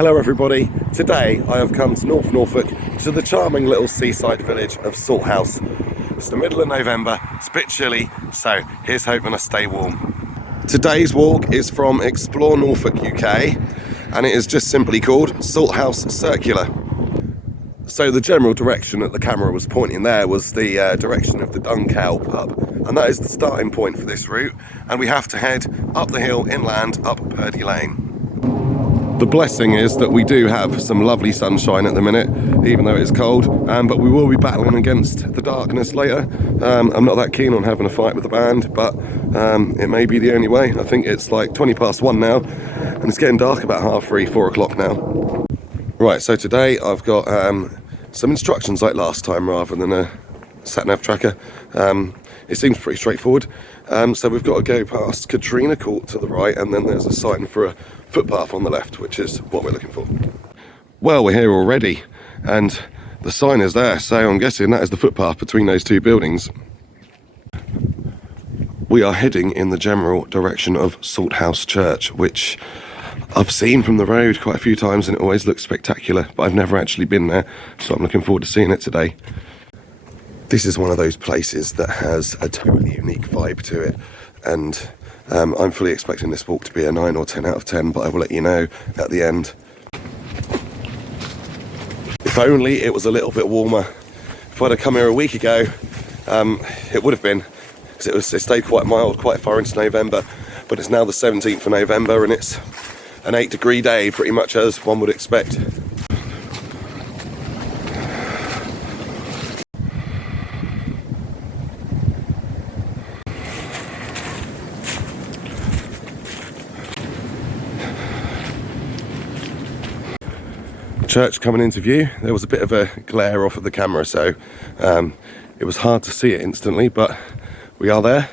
Hello everybody, today I have come to North Norfolk to the charming little seaside village of Salthouse. It's the middle of November, it's a bit chilly, so here's hoping I stay warm. Today's walk is from Explore Norfolk UK and it is just simply called Salthouse Circular. So the general direction that the camera was pointing there was the direction of the Dung Cow pub, and that is the starting point for this route, and we have to head up the hill inland up Purdy Lane. The blessing is that we do have some lovely sunshine at the minute, even though it's cold, but we will be battling against the darkness later. I'm not that keen on having a fight with the band, but it may be the only way. I think it's like 1:20 now, and it's getting dark about 3:30, 4 o'clock now. Right, so today I've got some instructions like last time rather than a sat-nav tracker. It seems pretty straightforward. So we've got to go past Katrina Court to the right, and then there's a sign for a footpath on the left, which is what we're looking for. Well, we're here already, and the sign is there, so I'm guessing that is the footpath between those two buildings. We are heading in the general direction of Salthouse Church, which I've seen from the road quite a few times and it always looks spectacular, but I've never actually been there, so I'm looking forward to seeing it today. This is one of those places that has a totally unique vibe to it, and I'm fully expecting this walk to be a 9 or 10 out of 10, but I will let you know at the end. If only it was a little bit warmer. If I'd have come here a week ago, it would have been, because it stayed quite mild quite far into November, but it's now the 17th of November and it's an 8-degree day, pretty much as one would expect. Church coming into view. There was a bit of a glare off of the camera, so it was hard to see it instantly, but we are there.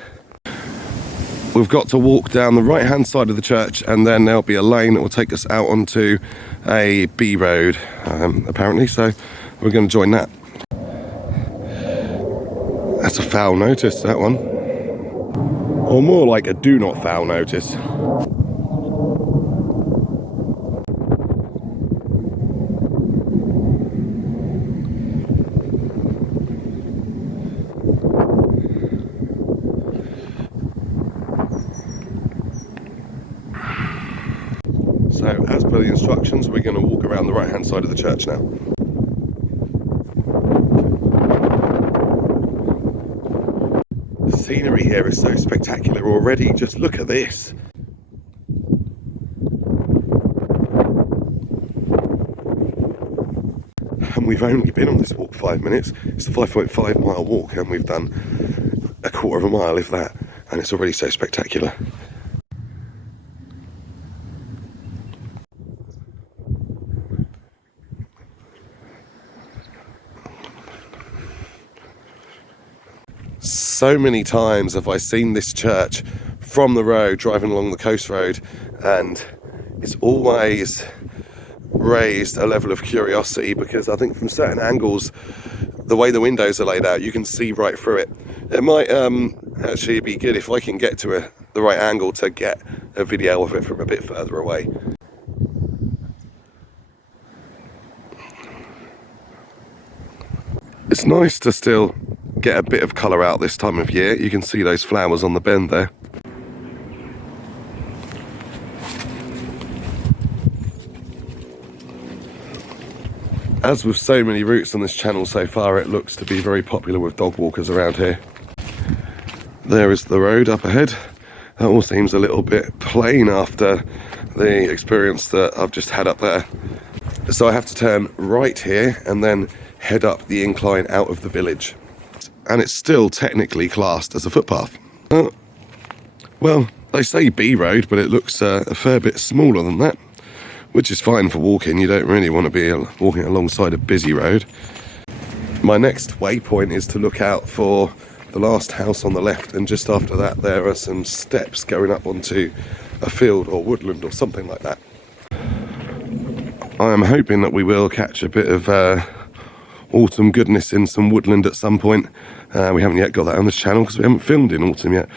We've got to walk down the right hand side of the church, and then there'll be a lane that will take us out onto a B road apparently, so we're going to join that. That's a foul notice, that one, or more like a do not foul notice. So, as per the instructions, we're going to walk around the right-hand side of the church now. The scenery here is so spectacular already, just look at this. And we've only been on this walk 5 minutes. It's a 5.5 mile walk, and we've done a quarter of a mile, if that, and it's already so spectacular. So many times have I seen this church from the road, driving along the coast road, and it's always raised a level of curiosity, because I think from certain angles, the way the windows are laid out, you can see right through it. It might actually be good if I can get to the right angle to get a video of it from a bit further away. It's nice to still get a bit of colour out this time of year. You can see those flowers on the bend there. As with so many routes on this channel so far, it looks to be very popular with dog walkers around here. There is the road up ahead. That all seems a little bit plain after the experience that I've just had up there. So I have to turn right here and then head up the incline out of the village. And it's still technically classed as a footpath. Well, they say B road, but it looks a fair bit smaller than that, which is fine for walking. You don't really want to be walking alongside a busy road. My next waypoint is to look out for the last house on the left, and just after that there are some steps going up onto a field or woodland or something like that. I am hoping that we will catch a bit of autumn goodness in some woodland at some point. We haven't yet got that on this channel because we haven't filmed in autumn yet,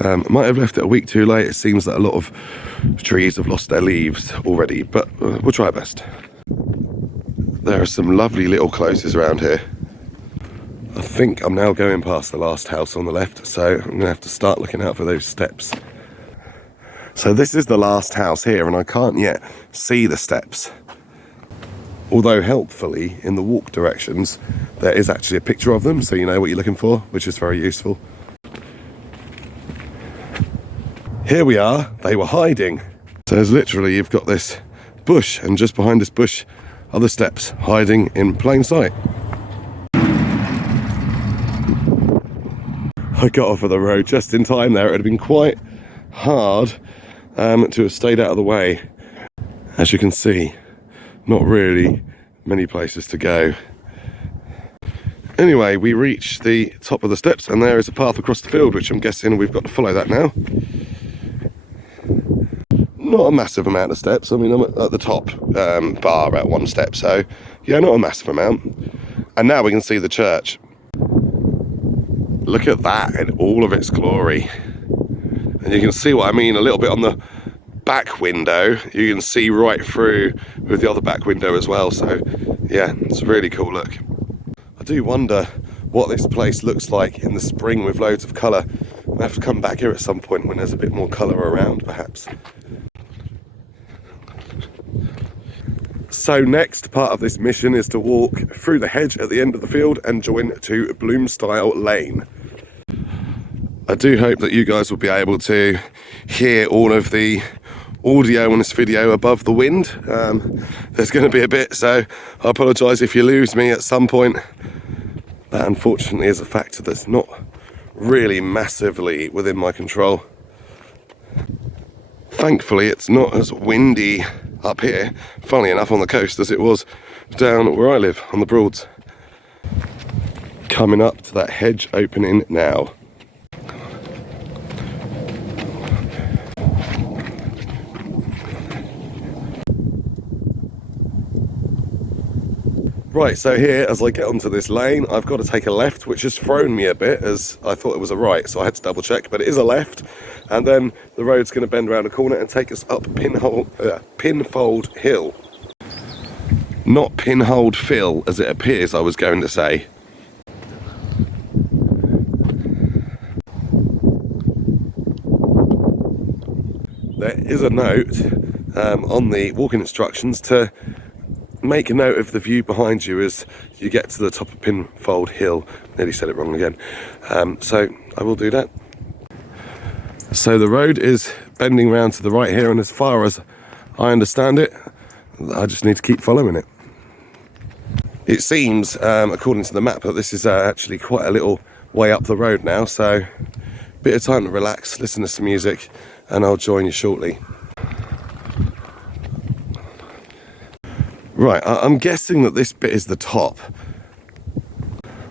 Might have left it a week too late. It seems that a lot of trees have lost their leaves already, but we'll try our best. There are some lovely little closes around here. I think I'm now going past the last house on the left, so I'm going to have to start looking out for those steps. So this is the last house here, and I can't yet see the steps. Although helpfully, in the walk directions, there is actually a picture of them, so you know what you're looking for, which is very useful. Here we are. They were hiding. So there's literally, you've got this bush, and just behind this bush are the steps, hiding in plain sight. I got off of the road just in time there. It had been quite hard to have stayed out of the way. As you can see, not really many places to go. Anyway, we reached the top of the steps, and there is a path across the field, which I'm guessing we've got to follow that now. Not a massive amount of steps. I mean, I'm at the top bar at one step, so yeah, not a massive amount. And now we can see the church. Look at that in all of its glory. And you can see what I mean a little bit on the back window. You can see right through with the other back window as well. So yeah, it's a really cool look. I do wonder what this place looks like in the spring with loads of colour. I'll have to come back here at some point when there's a bit more colour around, perhaps. So next part of this mission is to walk through the hedge at the end of the field and join to Bloomstyle Lane. I do hope that you guys will be able to hear all of the audio on this video above the wind. There's going to be a bit, so I apologise if you lose me at some point. That unfortunately is a factor that's not really massively within my control. Thankfully it's not as windy up here, funnily enough, on the coast as it was down where I live on the Broads. Coming up to that hedge opening now. Right, so here, as I get onto this lane, I've got to take a left, which has thrown me a bit, as I thought it was a right, so I had to double check, but it is a left. And then the road's going to bend around a corner and take us up Pinfold Hill. Not Pinhold Phil, as it appears I was going to say. There is a note on the walking instructions to make a note of the view behind you as you get to the top of Pinfold Hill. Nearly said it wrong again. So I will do that. So the road is bending round to the right here, and as far as I understand it, I just need to keep following it. It seems, according to the map, that this is actually quite a little way up the road now, so a bit of time to relax, listen to some music, and I'll join you shortly. Right, I'm guessing that this bit is the top.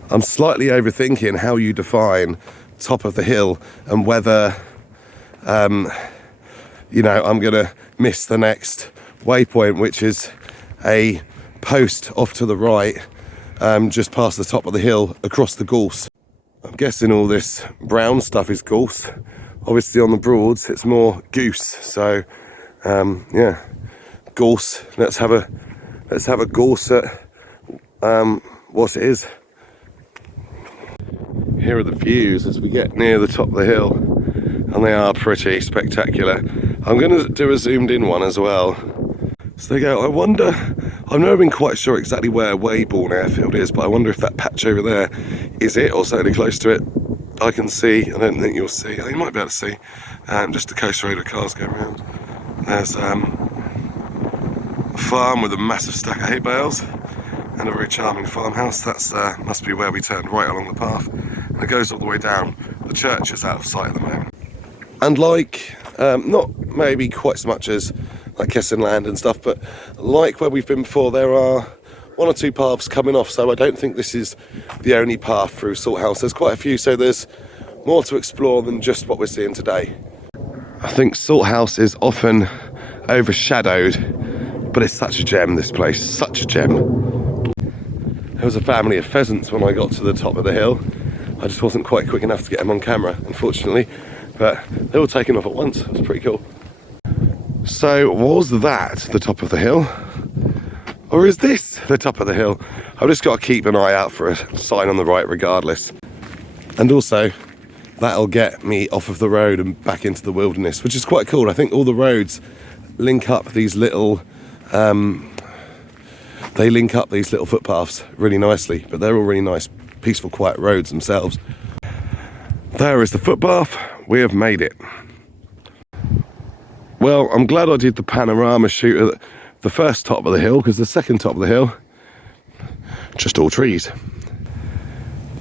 I'm slightly overthinking how you define top of the hill and whether, you know, I'm going to miss the next waypoint, which is a post off to the right, just past the top of the hill across the gorse. I'm guessing all this brown stuff is gorse. Obviously on the Broads it's more goose, so yeah, gorse. Let's have a gorse at what it is. Here are the views as we get near the top of the hill, and they are pretty spectacular. I'm going to do a zoomed in one as well. So there you go. I wonder, I've never been quite sure exactly where Weybourne Airfield is, but I wonder if that patch over there is it, or certainly close to it. I can see, I don't think you'll see, you might be able to see, just the coast road of cars going around. There's a farm with a massive stack of hay bales and a very charming farmhouse. That's must be where we turned right along the path, and it goes all the way down. The church is out of sight at the moment. And like, not maybe quite so much as like Kessenland and stuff, but like where we've been before, there are one or two paths coming off, so I don't think this is the only path through Salthouse. There's quite a few, so there's more to explore than just what we're seeing today. I think Salthouse is often overshadowed, but it's such a gem, this place, such a gem. There was a family of pheasants when I got to the top of the hill. I just wasn't quite quick enough to get them on camera, unfortunately. but they were taken off at once. It was pretty cool. So was that the top of the hill? Or is this the top of the hill? I've just got to keep an eye out for a sign on the right regardless. And also, that'll get me off of the road and back into the wilderness, which is quite cool. I think all the roads link up these little footpaths really nicely, but they're all really nice, peaceful, quiet roads themselves. There is the footpath. We have made it. Well, I'm glad I did the panorama shoot at the first top of the hill, because the second top of the hill, just all trees.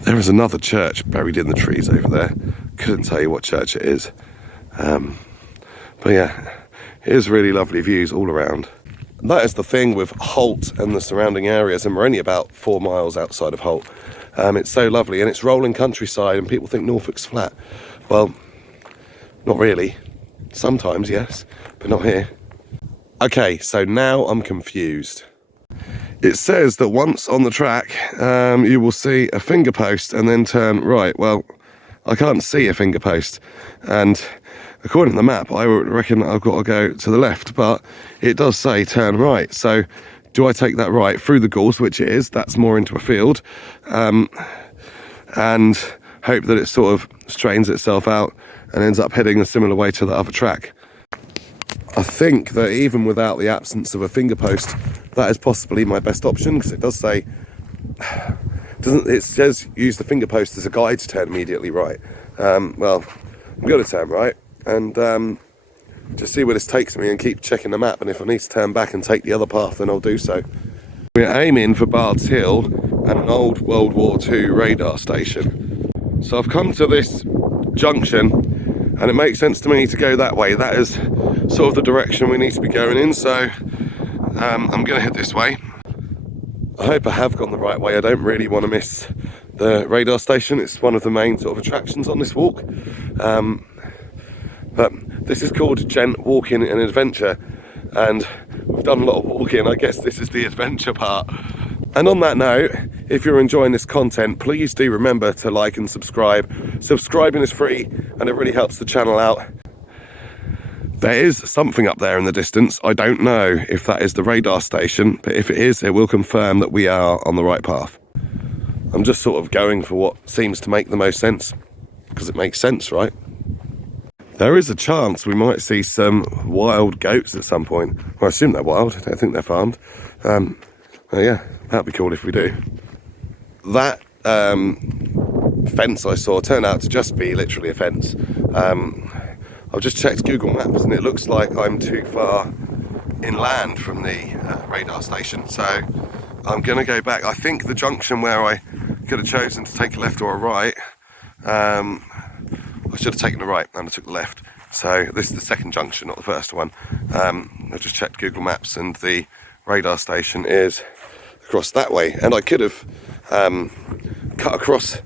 There is another church buried in the trees over there. Couldn't tell you what church it is. But yeah, it is really lovely views all around. That is the thing with Holt and the surrounding areas, and we're only about 4 miles outside of Holt. It's so lovely, and it's rolling countryside, and people think Norfolk's flat. Well, not really. Sometimes, yes, but not here. Okay, so now I'm confused. It says that once on the track, you will see a finger post and then turn right. Well, I can't see a finger post, and according to the map, I reckon I've got to go to the left, but it does say turn right. So do I take that right through the gorse, which it is, that's more into a field, and hope that it sort of straightens itself out and ends up heading a similar way to the other track? I think that even without the absence of a finger post, that is possibly my best option, because it does say, it says use the finger post as a guide to turn immediately right. Well, I'm going to turn right and just see where this takes me and keep checking the map, and if I need to turn back and take the other path, then I'll do so. We're aiming for Bard's Hill and an old World War II radar station. So I've come to this junction, and it makes sense to me to go that way. That is sort of the direction we need to be going in, so I'm going to head this way. I hope I have gone the right way. I don't really want to miss the radar station. It's one of the main sort of attractions on this walk. But this is called Gent Walking and Adventure, and we've done a lot of walking. I guess this is the adventure part. And on that note, if you're enjoying this content, please do remember to like and subscribe. Subscribing is free, and it really helps the channel out. There is something up there in the distance. I don't know if that is the radar station, but if it is, it will confirm that we are on the right path. I'm just sort of going for what seems to make the most sense, because it makes sense, right? There is a chance we might see some wild goats at some point. Well, I assume they're wild. I don't think they're farmed. Yeah, that'd be cool if we do. That fence I saw turned out to just be literally a fence. I've just checked Google Maps, and it looks like I'm too far inland from the radar station. So I'm going to go back. I think the junction where I could have chosen to take a left or a right, I should have taken the right and I took the left. So this is the second junction, not the first one. I've just checked Google Maps, and the radar station is across that way. And I could have cut across,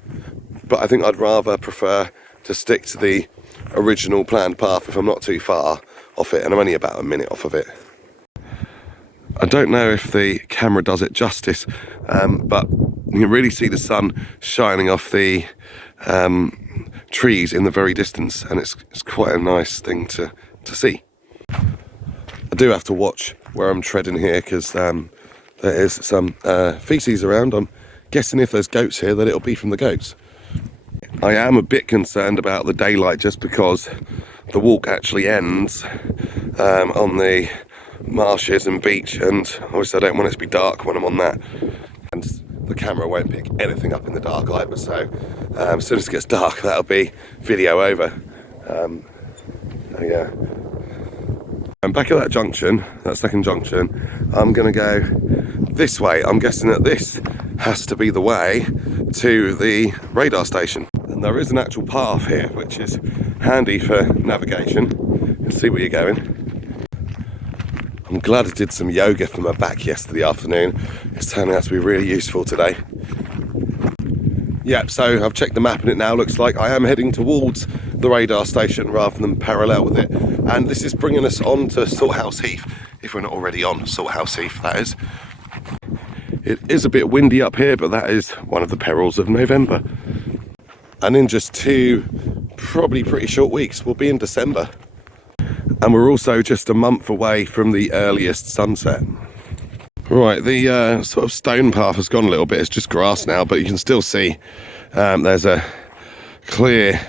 but I think I'd rather prefer to stick to the original planned path if I'm not too far off it, and I'm only about a minute off of it. I don't know if the camera does it justice, but you can really see the sun shining off the trees in the very distance, and it's quite a nice thing to see. I do have to watch where I'm treading here, because there is some feces around. I'm guessing if there's goats here that it'll be from the goats. I am a bit concerned about the daylight, just because the walk actually ends on the marshes and beach, and obviously I don't want it to be dark when I'm on that, and the camera won't pick anything up in the dark either, so as soon as it gets dark, that'll be video over. Yeah, I'm back at that junction, that second junction. I'm gonna go this way. I'm guessing that this has to be the way to the radar station, and there is an actual path here which is handy for navigation. You can see where you're going. I'm glad I did some yoga for my back yesterday afternoon. It's turning out to be really useful today. Yep, so I've checked the map, and it now looks like I am heading towards the radar station rather than parallel with it. And this is bringing us on to Salthouse Heath, if we're not already on Salthouse Heath, that is. It is a bit windy up here, but that is one of the perils of November. And in just 2 probably pretty short weeks. We'll be in December. And we're also just a month away from the earliest sunset. Right, the sort of stone path has gone a little bit. It's just grass now, but you can still see there's a clear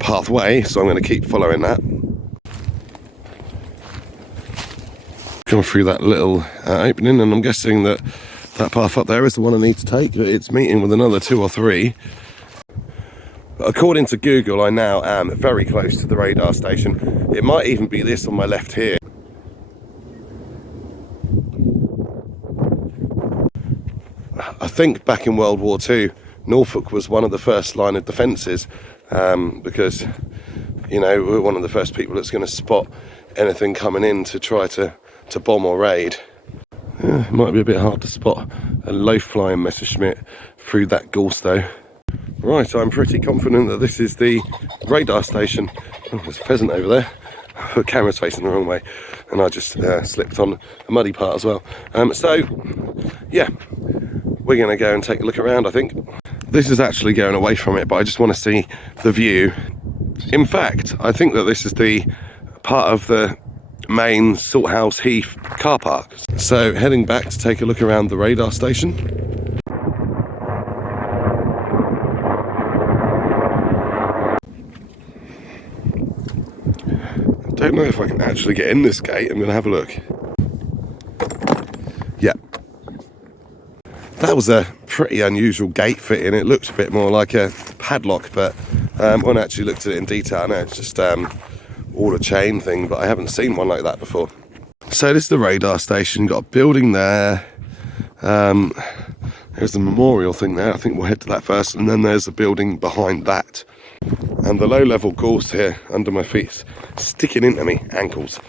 pathway, so I'm going to keep following that. Come through that little opening, and I'm guessing that that path up there is the one I need to take. It's meeting with another 2 or 3. But according to Google, I now am very close to the radar station. It might even be this on my left here. I think back in World War II, Norfolk was one of the first line of defences because, you know, we're one of the first people that's going to spot anything coming in to try to bomb or raid. It might be a bit hard to spot a low-flying Messerschmitt through that gorse though. Right, I'm pretty confident that this is the radar station. Oh, there's a pheasant over there. The camera's facing the wrong way, and I just slipped on a muddy part as well. So, yeah, we're going to go and take a look around, I think. This is actually going away from it, but I just want to see the view. In fact, I think that this is the part of the main Salthouse Heath car park. So, heading back to take a look around the radar station. I don't know if I can actually get in this gate. I'm going to have a look. Yeah. That was a pretty unusual gate fitting. It looked a bit more like a padlock, but when I actually looked at it in detail, I know it's just all a chain thing, but I haven't seen one like that before. So this is the radar station. Got a building there. There's the memorial thing there. I think we'll head to that first, and then there's a building behind that. And the low-level gorse here under my feet, sticking into me ankles.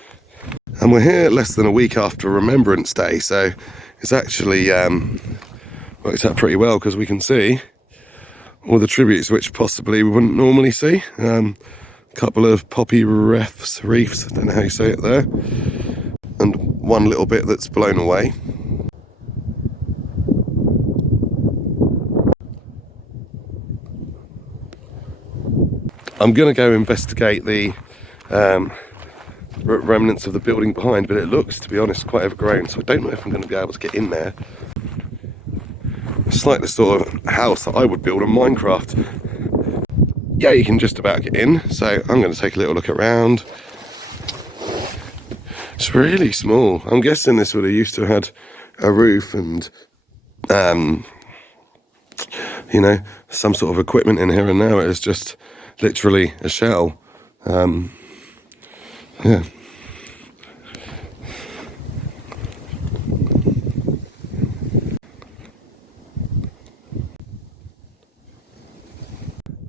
And we're here less than a week after Remembrance Day, so it's actually worked out pretty well because we can see all the tributes which possibly we wouldn't normally see. A couple of poppy reefs, I don't know how you say it there, and one little bit that's blown away. I'm going to go investigate the remnants of the building behind, but it looks, to be honest, quite overgrown, so I don't know if I'm going to be able to get in there. It's like the sort of house that I would build on Minecraft. Yeah, you can just about get in, so I'm going to take a little look around. It's really small. I'm guessing this would have used to have had a roof and you know, some sort of equipment in here, and now it is just literally a shell. Yeah.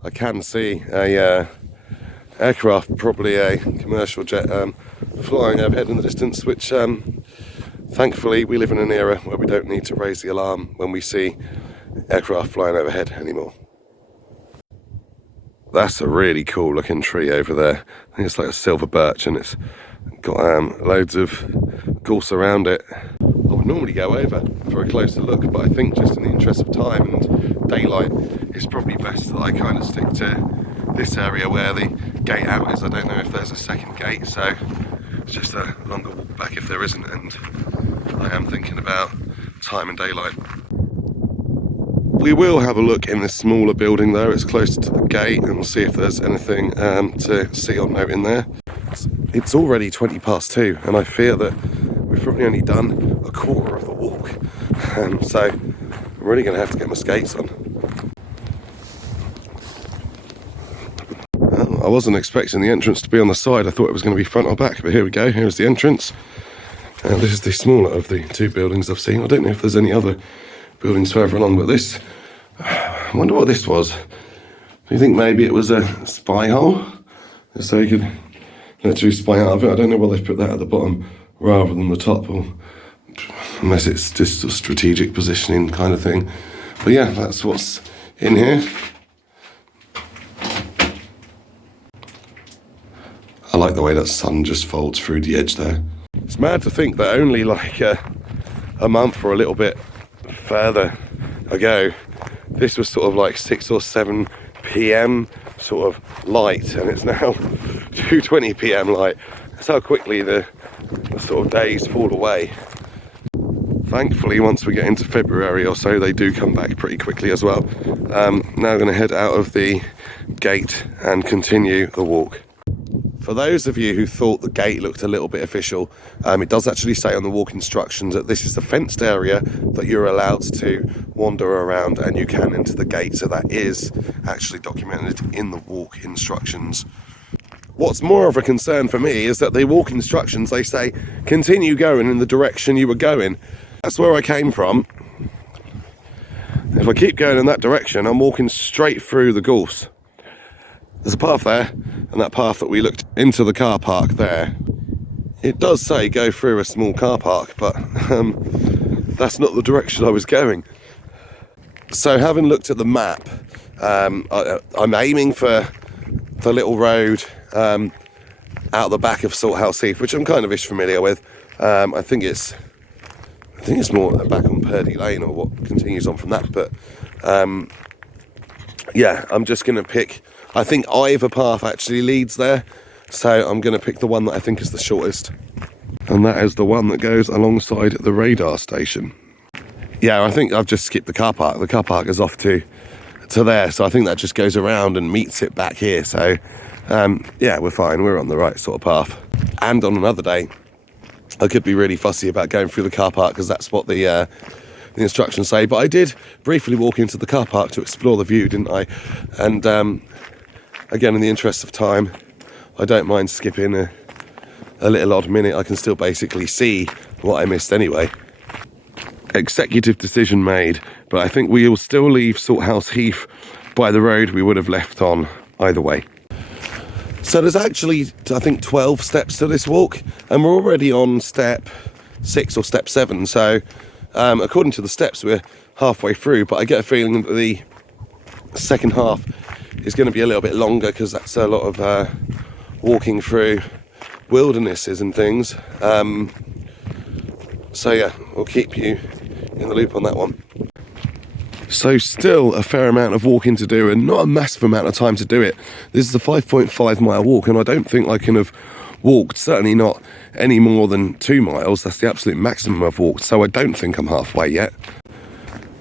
I can see a aircraft, probably a commercial jet, flying overhead in the distance, which thankfully we live in an era where we don't need to raise the alarm when we see aircraft flying overhead anymore. That's a really cool looking tree over there. I think it's like a silver birch, and it's got loads of gorse around it. I would normally go over for a closer look, but I think just in the interest of time and daylight, it's probably best that I kind of stick to this area where the gate out is. I don't know if there's a second gate, so it's just a longer walk back if there isn't, and I am thinking about time and daylight. We will have a look in this smaller building though. It's closer to the gate, and we'll see if there's anything to see or note in there. It's already 2:20, and I fear that we've probably only done a quarter of the walk. So I'm really going to have to get my skates on. I wasn't expecting the entrance to be on the side. I thought it was going to be front or back, but here we go. Here's the entrance. This is the smaller of the 2 buildings I've seen. I don't know if there's any other buildings further along, but this, I wonder what this was. Do you think maybe it was a spy hole? So you could literally spy out of it. I don't know why they've put that at the bottom rather than the top, or unless it's just a strategic positioning kind of thing. But yeah, that's what's in here. I like the way that sun just folds through the edge there. It's mad to think that only like a month or a little bit further ago, this was sort of like 6 or 7 p.m. sort of light, and it's now 2:20 p.m. light. That's how quickly the sort of days fall away. Thankfully, once we get into February or so, they do come back pretty quickly as well. Now going to head out of the gate and continue the walk. For those of you who thought the gate looked a little bit official, it does actually say on the walk instructions that this is the fenced area that you're allowed to wander around, and you can enter the gate. So that is actually documented in the walk instructions. What's more of a concern for me is that the walk instructions, they say, continue going in the direction you were going. That's where I came from. If I keep going in that direction, I'm walking straight through the gorse. There's a path there, and that path that we looked into the car park there, it does say go through a small car park, but that's not the direction I was going. So having looked at the map, I'm aiming for the little road out the back of Salthouse Heath, which I'm kind of ish familiar with. I think it's more back on Purdy Lane, or what continues on from that, but yeah, I'm just going to pick, I think either path actually leads there, so I'm going to pick the one that I think is the shortest, and that is the one that goes alongside the radar station. Yeah, I think I've just skipped the car park. The car park is off to there, so I think that just goes around and meets it back here. So yeah, we're fine, we're on the right sort of path. And on another day, I could be really fussy about going through the car park, because that's what the instructions say, but I did briefly walk into the car park to explore the view, didn't I? And again, in the interest of time, I don't mind skipping a little odd minute. I can still basically see what I missed anyway. Executive decision made, but I think we will still leave Salthouse Heath by the road we would have left on either way. So there's actually, I think, 12 steps to this walk, and we're already on step 6 or step 7, so according to the steps we're halfway through, but I get a feeling that the second half is going to be a little bit longer, because that's a lot of walking through wildernesses and things. So yeah, we'll keep you in the loop on that one. So still a fair amount of walking to do, and not a massive amount of time to do it. This is a 5.5 mile walk, and I don't think I can have walked, certainly not any more than 2 miles. That's the absolute maximum I've walked, so I don't think I'm halfway yet,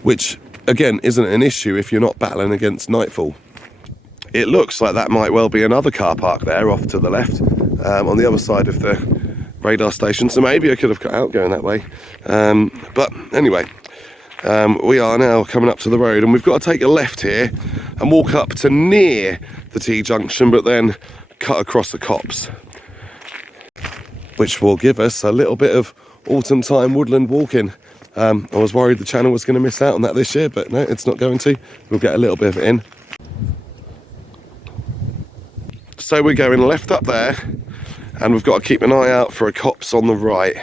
which again isn't an issue if you're not battling against nightfall. It looks like that might well be another car park there off to the left, on the other side of the radar station, so maybe I could have cut out going that way, but anyway, we are now coming up to the road, and we've got to take a left here and walk up to near the T-junction, but then cut across the copse, which will give us a little bit of autumn time woodland walking. I was worried the channel was going to miss out on that this year, but no, it's not going to. We'll get a little bit of it in. So we're going left up there, and we've got to keep an eye out for a copse on the right.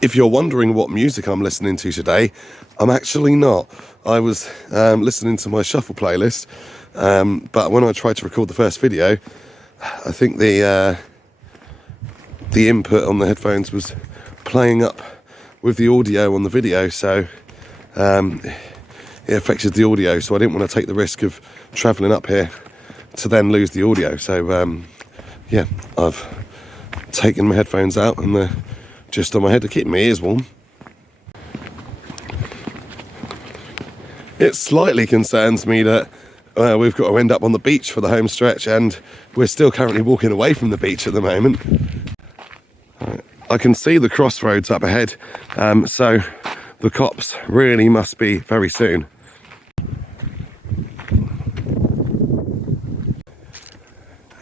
If you're wondering what music I'm listening to today, I'm actually not. I was listening to my shuffle playlist, but when I tried to record the first video, I think the input on the headphones was playing up with the audio on the video, so it affected the audio, so I didn't want to take the risk of travelling up here to then lose the audio. So yeah, I've taken my headphones out and they're just on my head to keep my ears warm. It slightly concerns me that we've got to end up on the beach for the home stretch, and we're still currently walking away from the beach at the moment. I can see the crossroads up ahead, so the copse really must be very soon.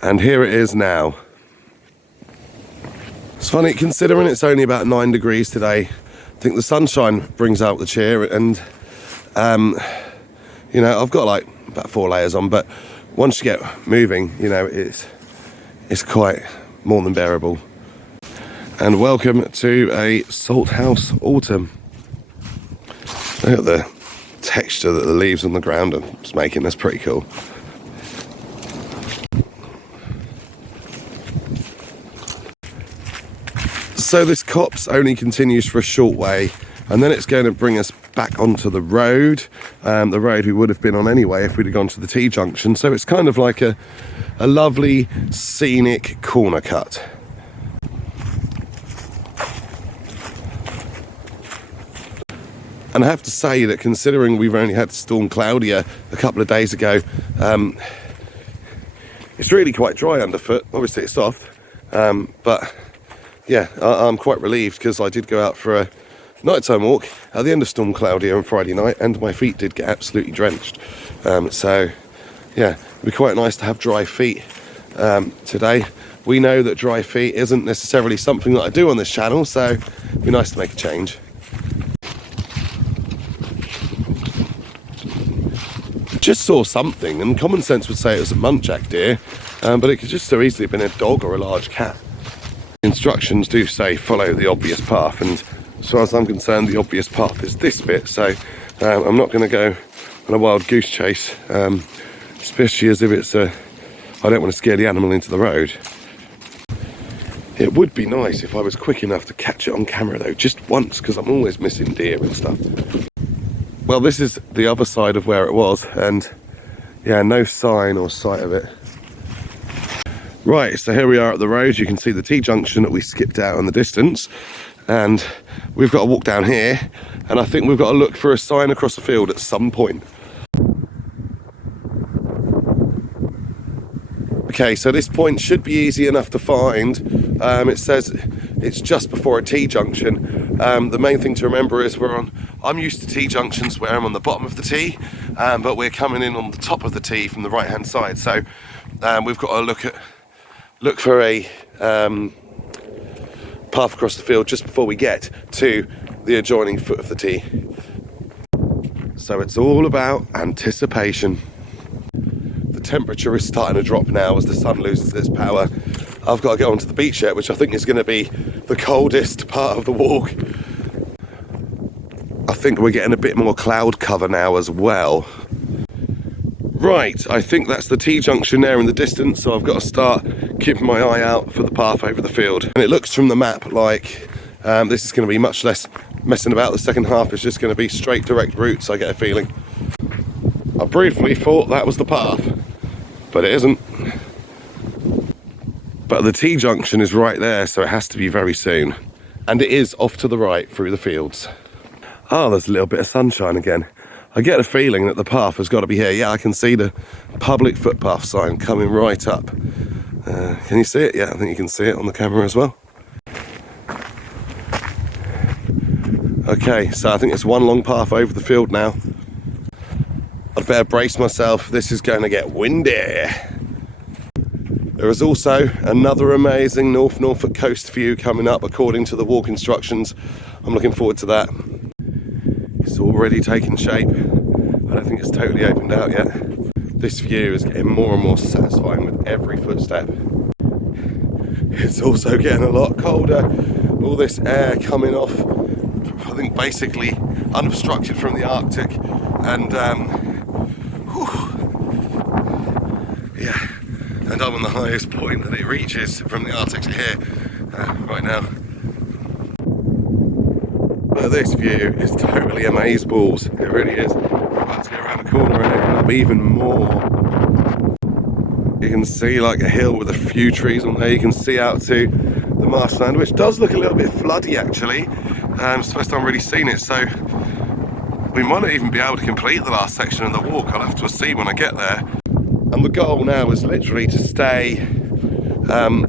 And here it is now. It's funny, considering it's only about 9 degrees today. I think the sunshine brings out the cheer, and you know, I've got like about 4 layers on, but once you get moving, you know, it's quite more than bearable. And welcome to a Salthouse autumn. Look at the texture that the leaves on the ground are making. That's pretty cool. So this copse only continues for a short way, and then it's going to bring us back onto the road we would have been on anyway if we'd have gone to the T-junction. So it's kind of like a lovely scenic corner cut. And I have to say that considering we've only had Storm Claudia a couple of days ago, it's really quite dry underfoot. Obviously it's soft, but yeah, I'm quite relieved because I did go out for a nighttime walk at the end of Storm Claudia on Friday night and my feet did get absolutely drenched. So yeah, it'd be quite nice to have dry feet today. We know that dry feet isn't necessarily something that I do on this channel, so it'd be nice to make a change. Just saw something, and common sense would say it was a muntjac deer, but it could just so easily have been a dog or a large cat. Instructions do say follow the obvious path, and as far as I'm concerned, the obvious path is this bit, so I'm not going to go on a wild goose chase, especially as if it's I don't want to scare the animal into the road. It would be nice if I was quick enough to catch it on camera though, just once, because I'm always missing deer and stuff. Well, this is the other side of where it was, and yeah, no sign or sight of it. Right, so here we are at the road. You can see the T-junction that we skipped out in the distance, and we've got to walk down here, and I think we've got to look for a sign across the field at some point. Okay, so this point should be easy enough to find. It says it's just before a T-junction. The main thing to remember is I'm used to T-junctions where I'm on the bottom of the T, but we're coming in on the top of the T from the right hand side. So we've got to look for a path across the field just before we get to the adjoining foot of the T. So it's all about anticipation. The temperature is starting to drop now as the sun loses its power. I've got to go onto the beach yet, which I think is going to be the coldest part of the walk. I think we're getting a bit more cloud cover now as well. Right, I think that's the T-junction there in the distance, so I've got to start keeping my eye out for the path over the field. And it looks from the map like this is going to be much less messing about. The second half is just going to be straight direct routes, I get a feeling. I briefly thought that was the path, but it isn't. But the T-junction is right there, so it has to be very soon. And it is off to the right through the fields. Oh, there's a little bit of sunshine again. I get a feeling that the path has got to be here. Yeah, I can see the public footpath sign coming right up. Can you see it? Yeah, I think you can see it on the camera as well. Okay, so I think it's one long path over the field now. I'd better brace myself. This is going to get windy. There is also another amazing North Norfolk Coast view coming up according to the walk instructions. I'm looking forward to that. It's already taking shape. I don't think it's totally opened out yet. This view is getting more and more satisfying with every footstep. It's also getting a lot colder. All this air coming off, I think basically unobstructed from the Arctic, and yeah, and I'm on the highest point that it reaches from the Arctic to here right now. But this view is totally amazeballs. It really is. We're about to go around the corner and open up even more. You can see like a hill with a few trees on there. You can see out to the marshland, which does look a little bit floody actually. It's the first time I've really seen it, so we might not even be able to complete the last section of the walk. I'll have to see when I get there. And the goal now is literally to stay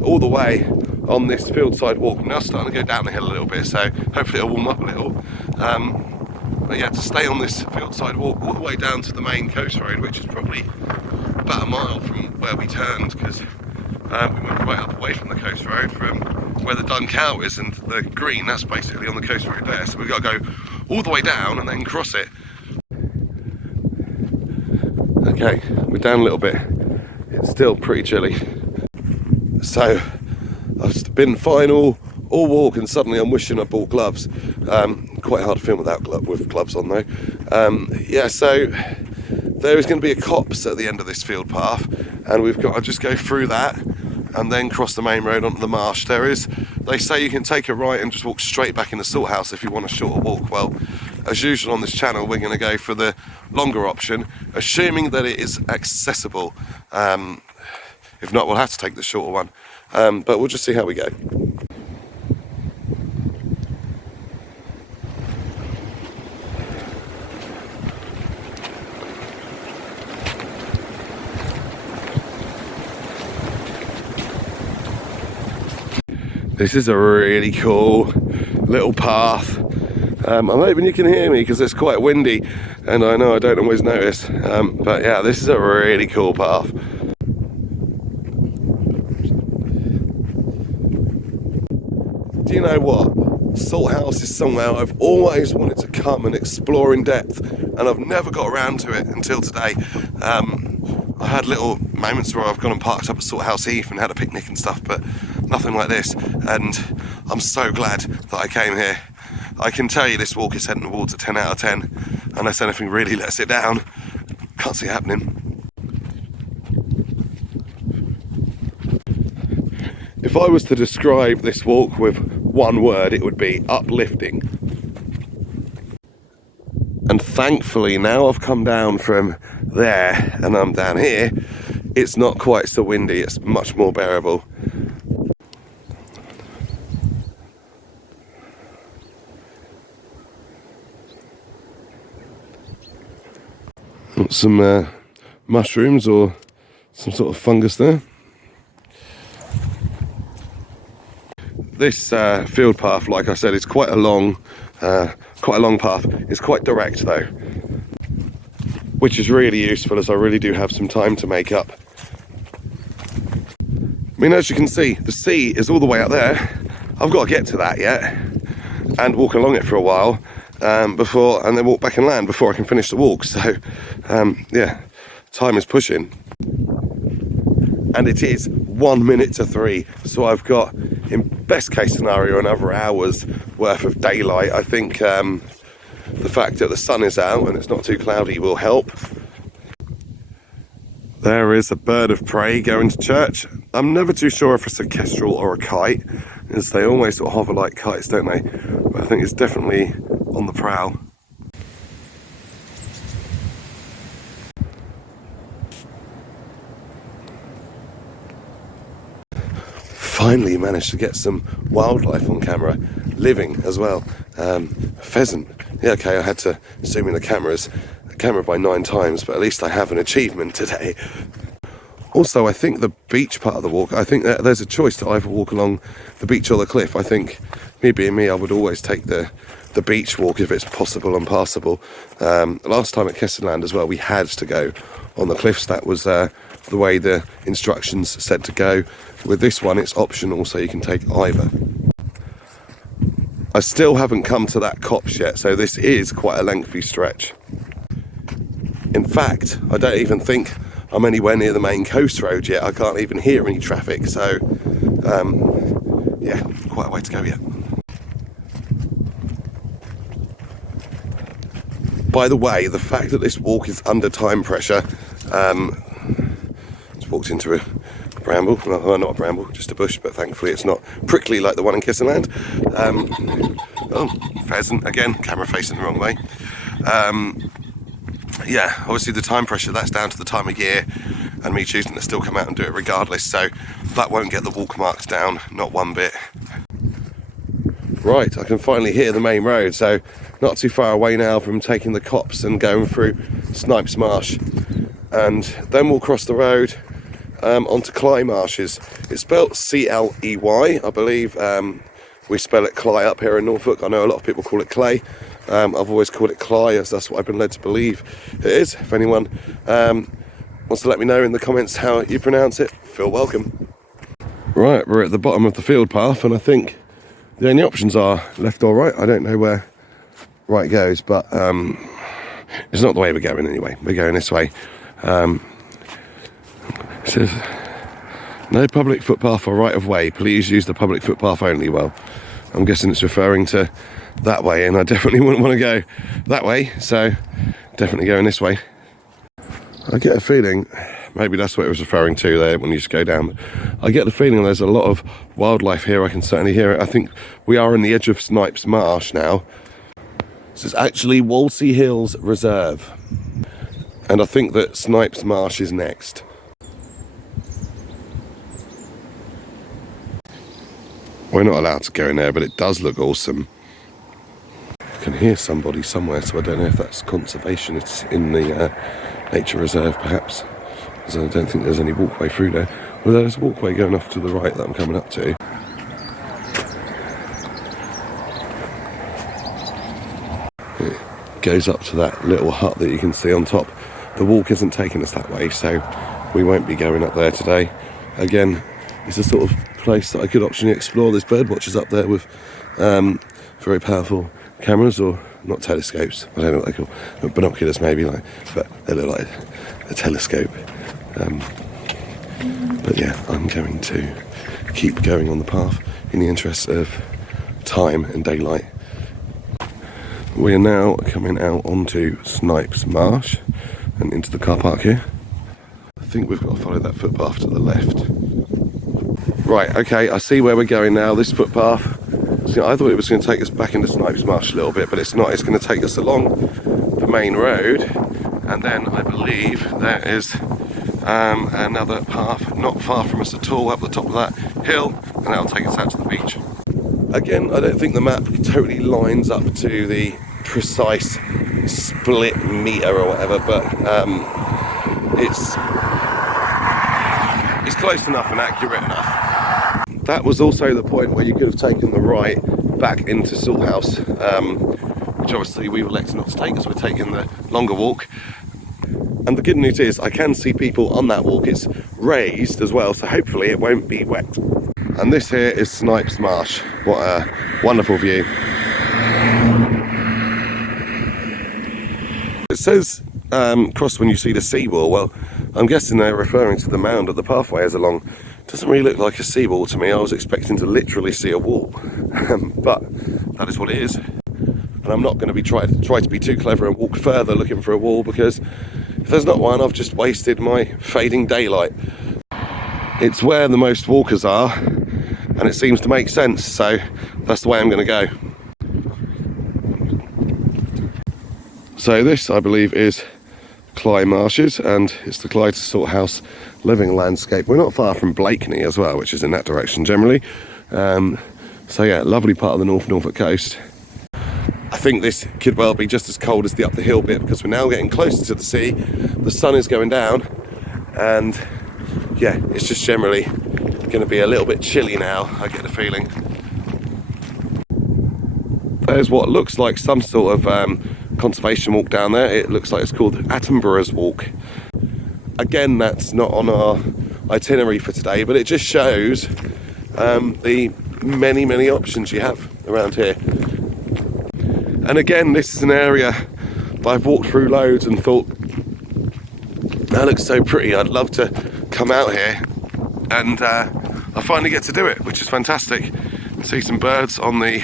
all the way on this field side walk. I'm now starting to go down the hill a little bit, so hopefully it'll warm up a little. But yeah, to stay on this field side walk all the way down to the main coast road, which is probably about a mile from where we turned, because we went right up away from the coast road from where the dun cow is, and the green, that's basically on the coast road there. So we've got to go all the way down and then cross it. Okay, we're down a little bit. It's still pretty chilly. So I've been fine all walk, and suddenly I'm wishing I bought gloves. Quite hard to film with gloves on though. Yeah, so there is going to be a copse at the end of this field path, and we've got to just go through that and then cross the main road onto the marsh. They say you can take a right and just walk straight back in the Salthouse if you want a shorter walk. Well, as usual on this channel, we're going to go for the longer option, assuming that it is accessible. If not, we'll have to take the shorter one, but we'll just see how we go. This is a really cool little path. I'm hoping you can hear me because it's quite windy and I know I don't always notice, but yeah, this is a really cool path. Do you know what? Salthouse is somewhere I've always wanted to come and explore in depth, and I've never got around to it until today. I had little moments where I've gone and parked up at Salthouse Heath and had a picnic and stuff, but nothing like this, and I'm so glad that I came here. I can tell you this walk is heading towards a 10 out of 10, unless anything really lets it down. Can't see it happening. If I was to describe this walk with one word, it would be uplifting. And thankfully, now I've come down from there and I'm down here, it's not quite so windy, it's much more bearable. Got some mushrooms or some sort of fungus there. This field path, like I said, is quite a long path. It's quite direct though, which is really useful as I really do have some time to make up. I mean, as you can see, the sea is all the way out there. I've got to get to that yet and walk along it for a while and then walk back and land before I can finish the walk. So yeah, time is pushing. And it is 1 minute to 3, so I've got, in best case scenario, another hour's worth of daylight. I think the fact that the sun is out and it's not too cloudy will help. There is a bird of prey going to church. I'm never too sure if it's a kestrel or a kite, as they always sort of hover like kites, don't they? But I think it's definitely on the prowl. Finally managed to get some wildlife on camera, living as well. Pheasant. Yeah, okay, I had to zoom in the camera by 9 times, but at least I have an achievement today. Also, I think the beach part of the walk, I think that there's a choice to either walk along the beach or the cliff. I think, me being me, I would always take the beach walk if it's possible and passable. Last time at Kessenland as well, we had to go on the cliffs. That was the way the instructions said to go. With this one, it's optional, so you can take either. I still haven't come to that copse yet, so this is quite a lengthy stretch. In fact, I don't even think I'm anywhere near the main coast road yet. I can't even hear any traffic, so yeah, quite a way to go yet. By the way, the fact that this walk is under time pressure, just walked into a bramble, well, not a bramble, just a bush, but thankfully it's not prickly like the one in Kessenland. Oh, pheasant again, camera facing the wrong way. Yeah, obviously the time pressure, that's down to the time of year and me choosing to still come out and do it regardless, so that won't get the walk marks down, not one bit. Right, I can finally hear the main road, so not too far away now from taking the copse and going through Snipes Marsh, and then we'll cross the road onto Cley Marshes. It's spelled C-L-E-Y, I believe. We spell it Cley up here in Norfolk. I know a lot of people call it Clay. I've always called it Cley, as that's what I've been led to believe it is. If anyone wants to let me know in the comments how you pronounce it, feel welcome. Right, we're at the bottom of the field path, and I think the only options are left or right. I don't know where right goes, but it's not the way we're going anyway. We're going this way. It says, no public footpath or right of way. Please use the public footpath only. Well, I'm guessing it's referring to that way, and I definitely wouldn't want to go that way, so definitely going this way. I get a feeling maybe that's what it was referring to there when you just go down. I get the feeling there's a lot of wildlife here. I can certainly hear it. I think we are on the edge of Snipes Marsh now. This is actually Wolsey Hills Reserve, and I think that Snipes Marsh is next. We're not allowed to go in there, but it does look awesome. I can hear somebody somewhere, so I don't know if that's conservationists in the nature reserve, perhaps. Because I don't think there's any walkway through there. Well, there's a walkway going off to the right that I'm coming up to. It goes up to that little hut that you can see on top. The walk isn't taking us that way, so we won't be going up there today. Again, it's a sort of place that I could optionally explore. There's bird watchers up there with very powerful cameras, or not telescopes, I don't know what they call, binoculars maybe, like, but they look like a telescope. But yeah, I'm going to keep going on the path in the interest of time and daylight. We are now coming out onto Snipes Marsh and into the car park here. I think we've got to follow that footpath to the left. Right, okay, I see where we're going now. This footpath, I thought it was going to take us back into Snipes Marsh a little bit, but it's not. It's going to take us along the main road, and then I believe there is another path not far from us at all, up the top of that hill, and that'll take us out to the beach. Again, I don't think the map totally lines up to the precise split meter or whatever, but it's close enough and accurate enough. That was also the point where you could have taken the right back into Salthouse, which obviously we elected not to take as we're taking the longer walk. And the good news is I can see people on that walk. It's raised as well, so hopefully it won't be wet. And this here is Snipes Marsh. What a wonderful view. It says cross when you see the seawall. Well, I'm guessing they're referring to the mound that the pathway is along. Doesn't really look like a seawall to me. I was expecting to literally see a wall, but that is what it is. And I'm not going to be try to be too clever and walk further looking for a wall, because if there's not one, I've just wasted my fading daylight. It's where the most walkers are, and it seems to make sense, so that's the way I'm going to go. So this, I believe, is Clyde Marshes, and it's the Clyde to Salthouse living landscape. We're not far from Blakeney as well, which is in that direction generally. So yeah, lovely part of the North Norfolk Coast. I think this could well be just as cold as the up the hill bit, because we're now getting closer to the sea. The sun is going down, and yeah, it's just generally going to be a little bit chilly now, I get the feeling. There's what looks like some sort of conservation walk down there. It looks like it's called Attenborough's Walk. Again, that's not on our itinerary for today, but it just shows the many options you have around here. And again, this is an area that I've walked through loads and thought, that looks so pretty, I'd love to come out here, and I finally get to do it, which is fantastic. See some birds on the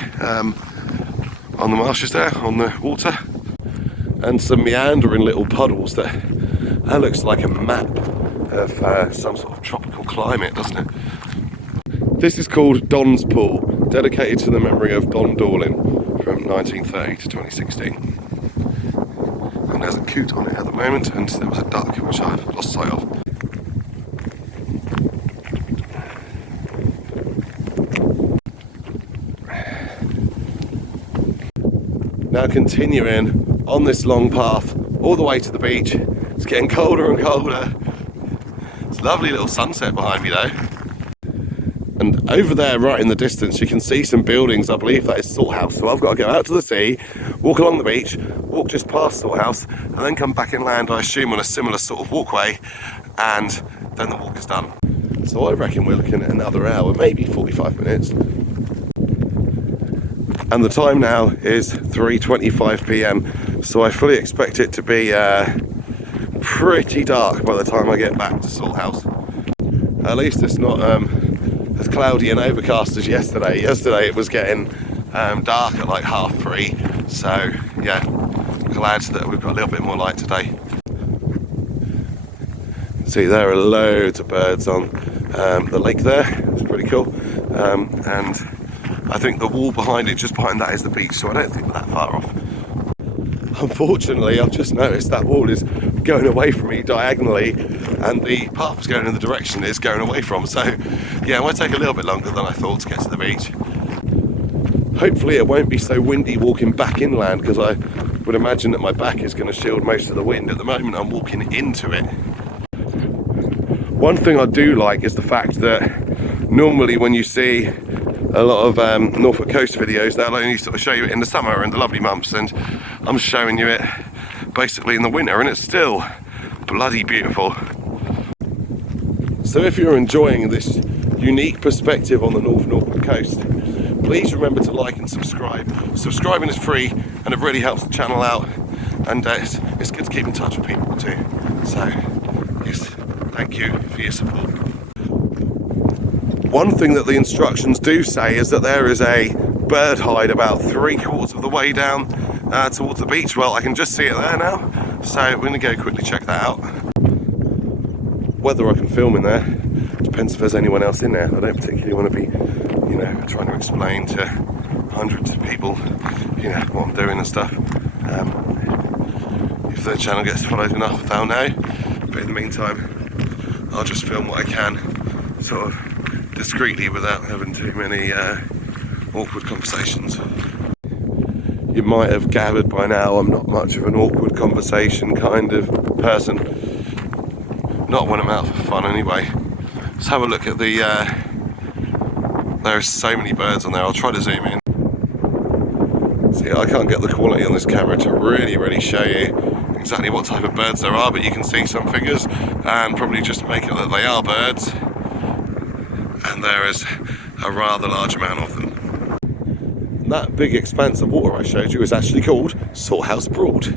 marshes there, on the water, and some meandering little puddles that looks like a map of some sort of tropical climate, doesn't it? This is called Don's Pool, dedicated to the memory of Don Dorling from 1930 to 2016. And there's a coot on it at the moment, and there was a duck which I've lost sight of. Now continuing on this long path all the way to the beach. It's getting colder and colder. It's a lovely little sunset behind me though. And over there, right in the distance, you can see some buildings. I believe that is Salthouse. So I've got to go out to the sea, walk along the beach, walk just past Salthouse, and then come back and land, I assume, on a similar sort of walkway, and then the walk is done. So I reckon we're looking at another hour, maybe 45 minutes. And the time now is 3:25 p.m. So I fully expect it to be pretty dark by the time I get back to Salthouse. At least it's not as cloudy and overcast as yesterday. Yesterday it was getting dark at like 3:30. So yeah, glad that we've got a little bit more light today. See, there are loads of birds on the lake there. It's pretty cool. And I think the wall behind it, just behind that, is the beach, so I don't think we're that far off. Unfortunately, I've just noticed that wall is going away from me diagonally, and the path is going in the direction it's going away from. So yeah, it might take a little bit longer than I thought to get to the beach. Hopefully it won't be so windy walking back inland, because I would imagine that my back is going to shield most of the wind. At the moment I'm walking into it. One thing I do like is the fact that normally when you see a lot of Norfolk Coast videos, they'll only sort of show you it in the summer and the lovely months, and I'm showing you it basically in the winter, and it's still bloody beautiful. So if you're enjoying this unique perspective on the North Norfolk Coast, please remember to like and subscribe. Subscribing is free and it really helps the channel out, and it's good to keep in touch with people too. So yes, thank you for your support. One thing that the instructions do say is that there is a bird hide about 3/4 of the way down towards the beach. Well, I can just see it there now, so we're going to go quickly check that out. Whether I can film in there depends if there's anyone else in there. I don't particularly want to be, you know, trying to explain to hundreds of people, you know, what I'm doing and stuff. If the channel gets followed enough, they'll know. But in the meantime, I'll just film what I can, sort of discreetly, without having too many awkward conversations. You might have gathered by now I'm not much of an awkward conversation kind of person. Not when I'm out for fun anyway. Let's have a look at the there are so many birds on there. I'll try to zoom in. See, I can't get the quality on this camera to really show you exactly what type of birds there are, but you can see some figures and probably just make it that they are birds. And there is a rather large amount of them. And that big expanse of water I showed you is actually called Salthouse Broad,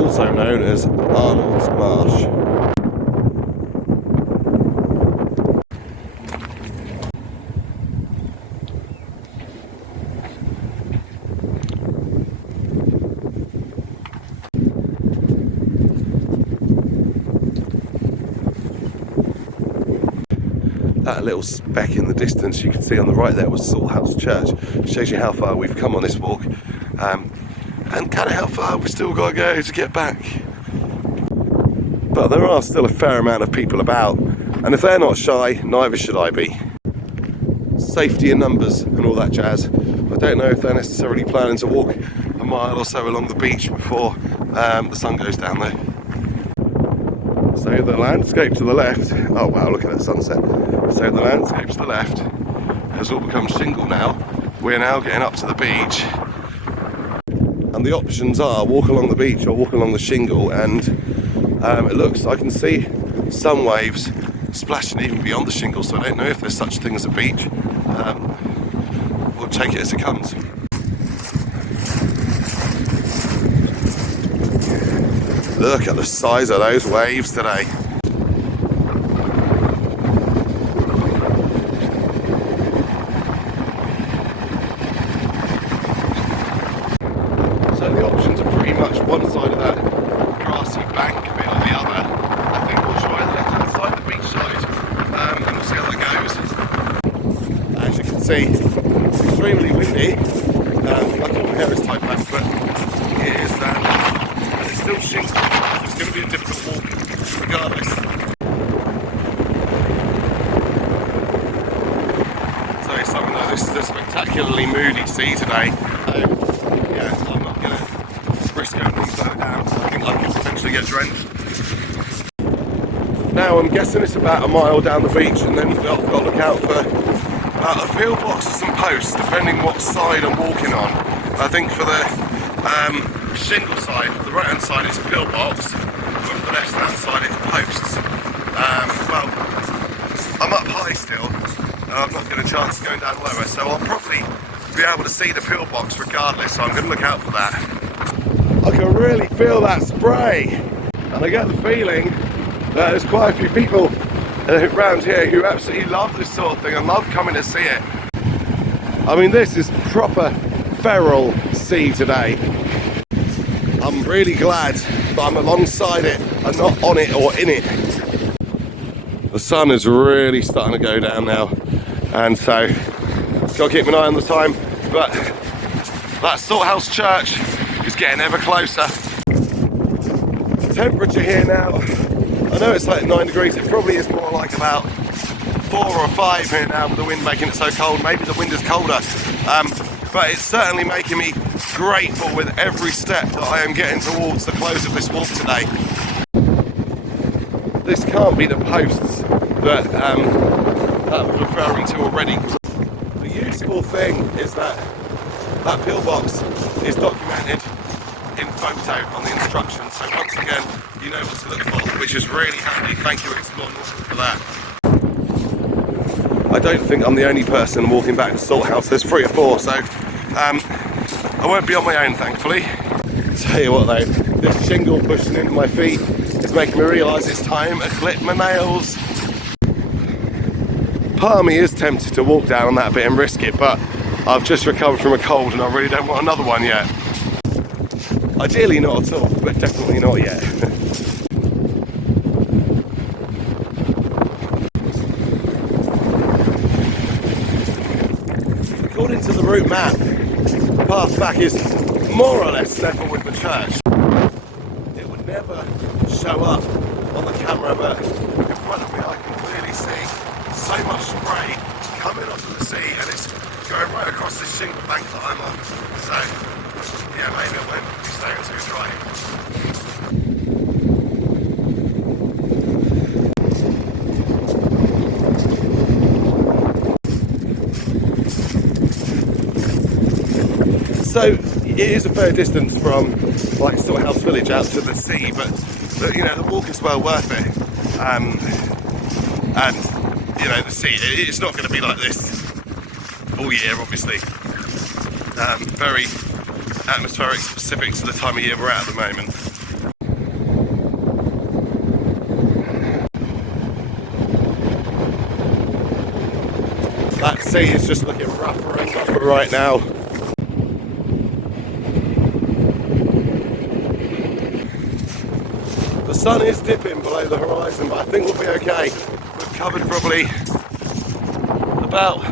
also known as Arnold's Marsh. That little speck in the distance you can see on the right there was Salthouse Church. Shows you how far we've come on this walk, and kind of how far we've still got to go to get back. But there are still a fair amount of people about, and if they're not shy, neither should I be. Safety in numbers and all that jazz. I don't know if they're necessarily planning to walk a mile or so along the beach before the sun goes down there. So the landscape to the left, oh wow, look at that sunset. So the landscape to the left has all become shingle now. We're now getting up to the beach, and the options are walk along the beach or walk along the shingle, and it looks, I can see some waves splashing even beyond the shingle, so I don't know if there's such thing as a beach. We'll take it as it comes. Look at the size of those waves today. So the options are pretty much one side of that grassy bank bit or the other. I think we'll try the left hand side, the beach side, and we'll see how that goes. As you can see, it's extremely windy. My hair is tied back, but it is it's still shingle, so it's going to be a difficult walk regardless. So something like this is a spectacularly moody sea today. Yeah, I'm not going to risk going further down. I think I could potentially get drenched. Now I'm guessing it's about a mile down the beach, and then I've got to look out for a pillbox or some posts, depending what side I'm walking on. I think for the shingle side, for the right hand side it's a pillbox, but for the left hand side it's posts. Well, I'm up high still, and I've not got a chance of going down lower, so I'll probably be able to see the pillbox regardless, so I'm going to look out for that. I can really feel that spray, and I get the feeling that there's quite a few people around here who absolutely love this sort of thing and love coming to see it. I mean, this is proper feral sea today. I'm really glad that I'm alongside it and not on it or in it. The sun is really starting to go down now, and so got to keep an eye on the time, but that Salthouse church is getting ever closer. Temperature here now, I know it's like 9 degrees, it probably is more like about 4 or 5 here now with the wind making it so cold. Maybe the wind is colder, but it's certainly making me grateful with every step that I am getting towards the close of this walk today. This can't be the posts that I was referring to already. The useful thing is that that pillbox is documented in photo on the instructions, so once again you know what to look for, which is really handy. Thank you Explore Norfolk for that. I don't think I'm the only person walking back to Salthouse. There's 3 or 4, so I won't be on my own, thankfully. Tell you what though, this shingle pushing into my feet is making me realise it's time to clip my nails. Part of me is tempted to walk down on that bit and risk it, but I've just recovered from a cold and I really don't want another one yet. Ideally not at all, but definitely not yet. According to the route map, the path back is more or less level with the church. It would never show up on the camera, but in front of me I can clearly see so much spray coming off of the sea, and it's going right across this shingle bank that I'm on. So yeah, maybe I won't be staying too dry. So it is a fair distance from like Salthouse village out to the sea, but you know, the walk is well worth it. And you know, the sea, it's not going to be like this all year, obviously. Very atmospheric, specific to the time of year we're at the moment. That sea is just looking rougher and rougher right now. The sun is dipping below the horizon, but I think we'll be okay. We've covered probably about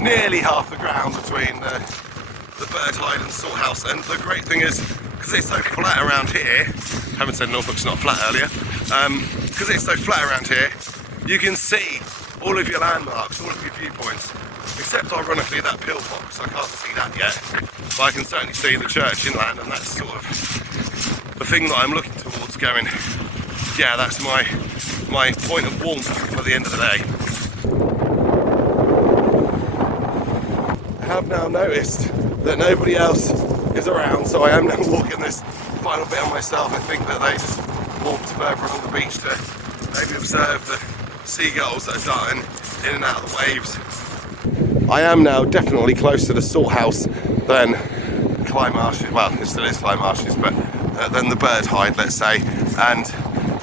nearly half the ground between the bird hide and Salthouse, and the great thing is, because it's so flat around here, I haven't said Norfolk's not flat earlier, because it's so flat around here, you can see all of your landmarks, all of your viewpoints, except ironically that pillbox. I can't see that yet, but I can certainly see the church inland, and that's sort of the thing that I'm looking towards, going, yeah, that's my point of warmth for the end of the day. I have now noticed that nobody else is around, so I am now walking this final bit on myself. I think that they just walked further along the beach to maybe observe the seagulls that are darting in and out of the waves. I am now definitely closer to Salthouse than Clyde Marshes, well, it still is Clyde Marshes, but than the bird hide, let's say, and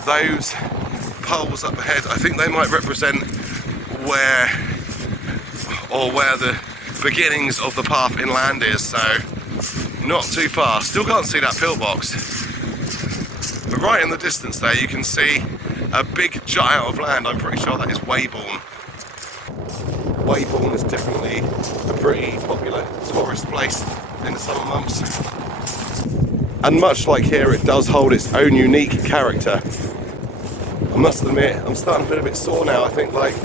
those poles up ahead, I think they might represent where the beginnings of the path inland is, so not too far. Still can't see that pillbox, but right in the distance there you can see a big jut out of land. I'm pretty sure that is Weybourne. Weybourne is definitely a pretty popular tourist place in the summer months, and much like here, it does hold its own unique character. I must admit, I'm starting to feel a bit sore now. I think like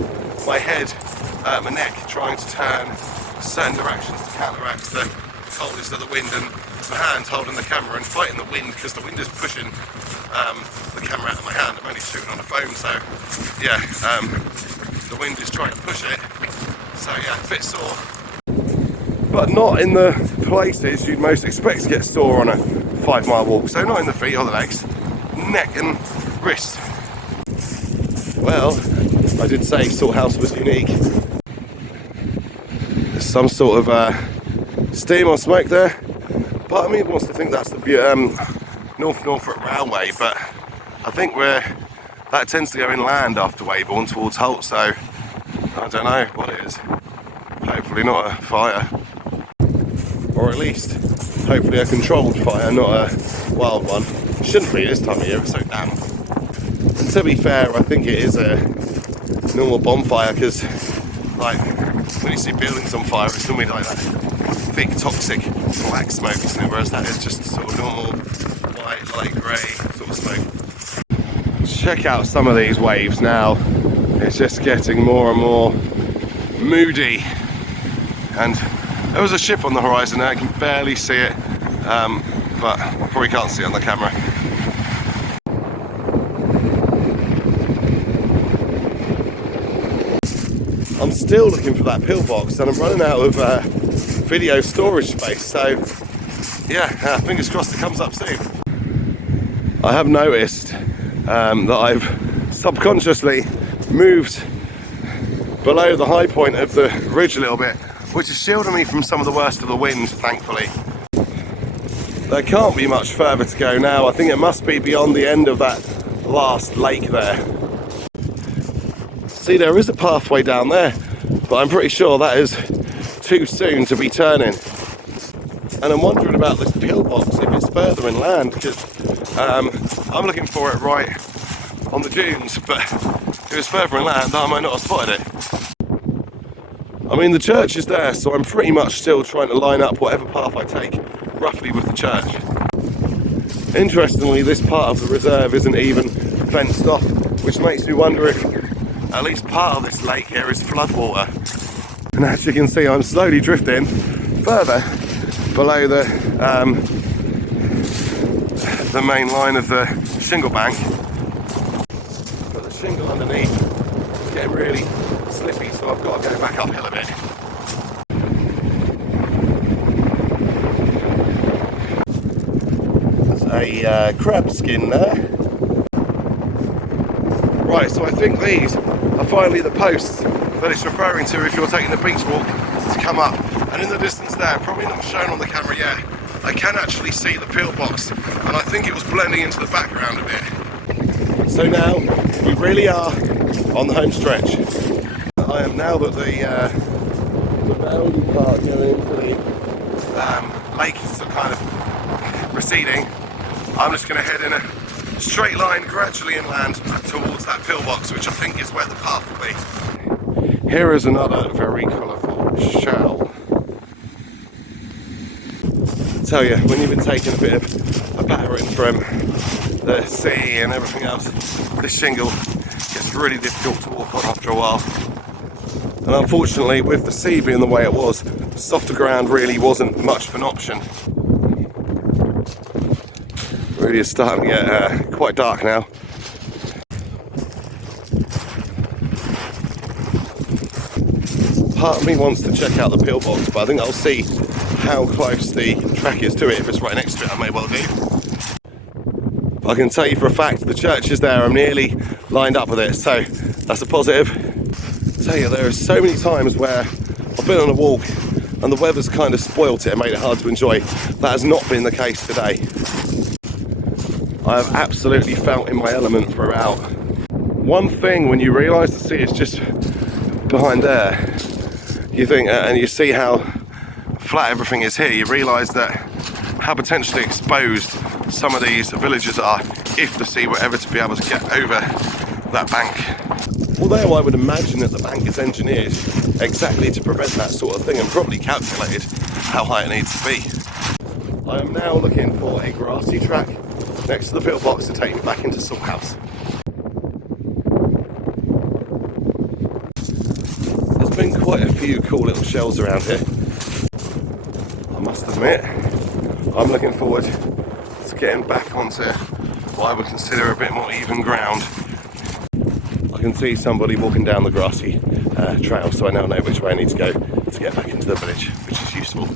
my head, my neck trying to turn certain directions to counteract the coldness of the wind, and my hand holding the camera and fighting the wind because the wind is pushing the camera out of my hand. I'm only shooting on a phone, so yeah, the wind is trying to push it, so yeah, a bit sore, but not in the places you'd most expect to get sore on a 5-mile walk. So not in the feet or the legs, neck and wrist. Well, I did say Salthouse was unique. There's some sort of steam or smoke there. Part of me wants to think that's the North Norfolk Railway, but I think that tends to go inland after Weybourne towards Holt, so I don't know what it is. Hopefully not a fire, or at least hopefully a controlled fire, not a wild one. Shouldn't be this time of year, it's so damp. And to be fair, I think it is a normal bonfire, because like when you see buildings on fire, it's normally like that thick, toxic black smoke, isn't it? Whereas that is just sort of normal white, light grey sort of smoke. Check out some of these waves now. It's just getting more and more moody. And there was a ship on the horizon there, I can barely see it, but I probably can't see it on the camera. I'm still looking for that pillbox, and I'm running out of video storage space, so yeah, fingers crossed it comes up soon. I have noticed that I've subconsciously moved below the high point of the ridge a little bit, which is shielding me from some of the worst of the wind, thankfully. There can't be much further to go now. I think it must be beyond the end of that last lake there. See, there is a pathway down there, but I'm pretty sure that is too soon to be turning. And I'm wondering about this pillbox, if it's further inland, because I'm looking for it right on the dunes, but if it's further inland, I might not have spotted it. I mean, the church is there, so I'm pretty much still trying to line up whatever path I take roughly with the church. Interestingly, this part of the reserve isn't even fenced off, which makes me wonder if at least part of this lake here is floodwater. And as you can see, I'm slowly drifting further below the main line of the shingle bank. But the shingle underneath is getting really slippy, so I've got to go back uphill a bit. There's a crab skin there. Right, so I think these are finally the posts that it's referring to if you're taking the beach walk to come up. And in the distance there, probably not shown on the camera yet, I can actually see the pillbox, and I think it was blending into the background a bit. So now we really are on the home stretch. I am now that the boundary part going into the lake is kind of receding. I'm just going to head in a straight line gradually inland towards that pillbox, which I think is where the path will be. Here is another very colourful shell. I tell you, when you've been taking a bit of a battering from the sea and everything else, this shingle gets really difficult to walk on after a while. And unfortunately, with the sea being the way it was, softer ground really wasn't much of an option. Really is starting to get quite dark now. Part of me wants to check out the pillbox, but I think I'll see how close the track is to it. If it's right next to it, I may well do. I can tell you for a fact the church is there. I'm nearly lined up with it, so that's a positive. I tell you, there are so many times where I've been on a walk and the weather's kind of spoilt it and made it hard to enjoy. That has not been the case today. I have absolutely felt in my element throughout. One thing, when you realise the sea is just behind there, you think, and you see how flat everything is here, you realise that how potentially exposed some of these villages are if the sea were ever to be able to get over that bank. Although I would imagine that the bank is engineered exactly to prevent that sort of thing and probably calculated how high it needs to be. I am now looking for a grassy track next to the pillbox to take me back into Salthouse. There's been quite a few cool little shells around here, I must admit. I'm looking forward to getting back onto what I would consider a bit more even ground. I can see somebody walking down the grassy trail, so I now know which way I need to go to get back into the village, which is useful.